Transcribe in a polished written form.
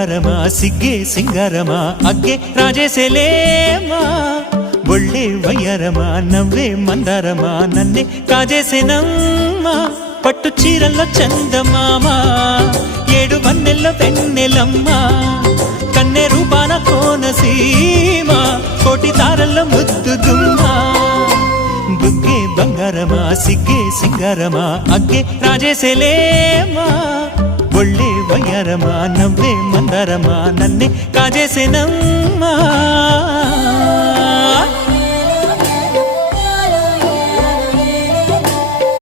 బంగారమా సిగ్గే సింగారమా అగ్గే రాజేసేలేమా ఒళ్ళే వయ్యారమా నవ్వే మందారమా నన్నే కాజేసేనమ్మా పట్టు చీరల్లో చందమామా ఏడు వన్నెల్లో వెన్నెలమ్మా కన్నె రూపాన కోనసీమ కోటి తారల్లో ముద్దుదుమ్మా బుగ్గే బంగారమా సిగ్గే సింగారమా అగ్గే రాజేసేలేమా ఒళ్ళే వయ్యారమా నవ్వే మందారమా నన్నే కాజేసేనమ్మా